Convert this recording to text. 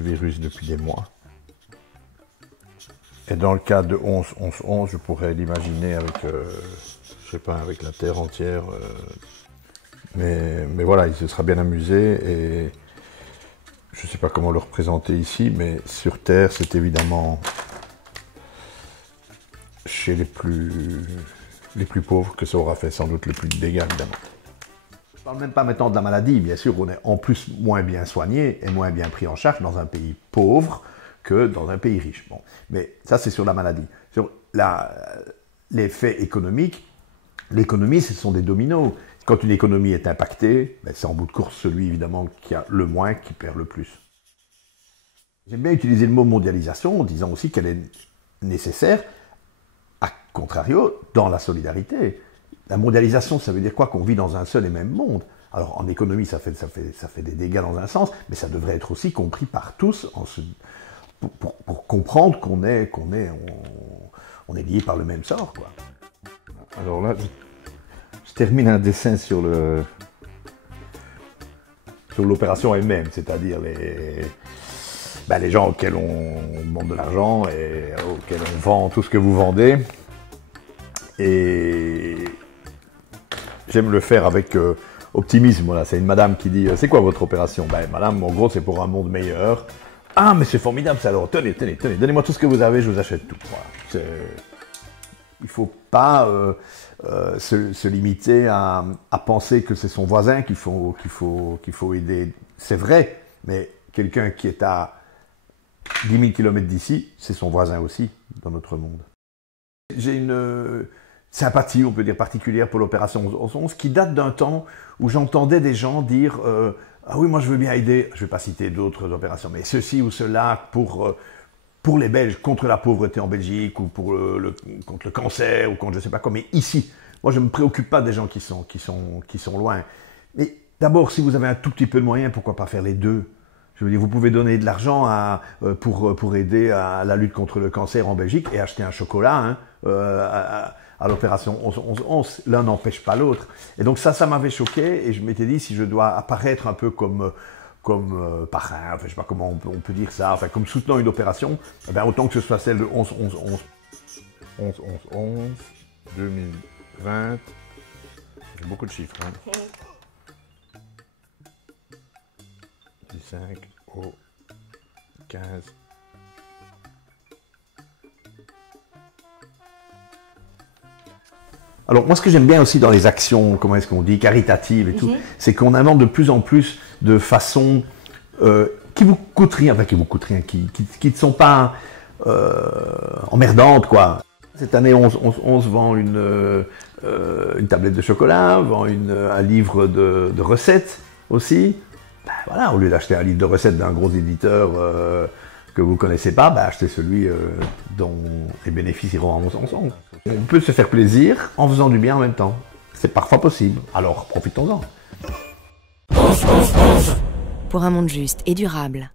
ce virus depuis des mois. Et dans le cas de 11-11-11, je pourrais l'imaginer avec, je sais pas, avec la Terre entière. Mais voilà, il se sera bien amusé et je ne sais pas comment le représenter ici, mais sur Terre, c'est évidemment chez les plus pauvres que ça aura fait sans doute le plus de dégâts, évidemment. Je ne parle même pas maintenant de la maladie, bien sûr, on est en plus moins bien soigné et moins bien pris en charge dans un pays pauvre que dans un pays riche. Bon. Mais ça, c'est sur la maladie. Sur l'effet économique, l'économie, ce sont des dominos. Quand une économie est impactée, ben c'est en bout de course celui, évidemment, qui a le moins qui perd le plus. J'aime bien utiliser le mot mondialisation en disant aussi qu'elle est nécessaire, à contrario, dans la solidarité. La mondialisation, ça veut dire quoi? Qu'on vit dans un seul et même monde. Alors, en économie, ça fait des dégâts dans un sens, mais ça devrait être aussi compris par tous pour comprendre qu'on est liés par le même sort, quoi. Alors là, je termine un dessin sur l'opération elle-même, c'est-à-dire les gens auxquels on demande de l'argent et auxquels on vend tout ce que vous vendez. Et j'aime le faire avec optimisme. Voilà, c'est une madame qui dit « C'est quoi votre opération ?» Ben, madame, en gros, c'est pour un monde meilleur. « Ah, mais c'est formidable ça alors, tenez, donnez-moi tout ce que vous avez, je vous achète tout. » Voilà. Il ne faut pas se limiter à penser que c'est son voisin qu'il faut aider. C'est vrai, mais quelqu'un qui est à 10 000 km d'ici, c'est son voisin aussi dans notre monde. J'ai une sympathie, on peut dire, particulière pour l'opération 11-11, qui date d'un temps où j'entendais des gens dire ah oui, moi je veux bien aider, je ne vais pas citer d'autres opérations, mais ceci ou cela pour les Belges, contre la pauvreté en Belgique, ou contre le cancer, ou contre je ne sais pas quoi, mais ici, moi je ne me préoccupe pas des gens qui sont loin. Mais d'abord, si vous avez un tout petit peu de moyens, pourquoi pas faire les deux? Je veux dire, vous pouvez donner de l'argent pour aider à la lutte contre le cancer en Belgique et acheter un chocolat à l'opération 11-11-11. L'un n'empêche pas l'autre. Et donc ça m'avait choqué et je m'étais dit, si je dois apparaître un peu comme parrain, enfin, je ne sais pas comment on peut dire ça, enfin, comme soutenant une opération, eh bien, autant que ce soit celle de 11-11-11. 11-11-11, 2020, j'ai beaucoup de chiffres. Hein. Du 5 au 15. Alors moi ce que j'aime bien aussi dans les actions, comment est-ce qu'on dit, caritatives et tout, c'est qu'on invente de plus en plus de façons qui vous coûtent rien, qui ne sont pas emmerdantes, quoi. Cette année, 11-11-11 vend une tablette de chocolat, vend un livre de recettes aussi. Ben voilà, au lieu d'acheter un livre de recettes d'un gros éditeur que vous ne connaissez pas, ben achetez celui dont les bénéfices iront à 11-11-11. On peut se faire plaisir en faisant du bien en même temps. C'est parfois possible, alors profitons-en. Pour un monde juste et durable.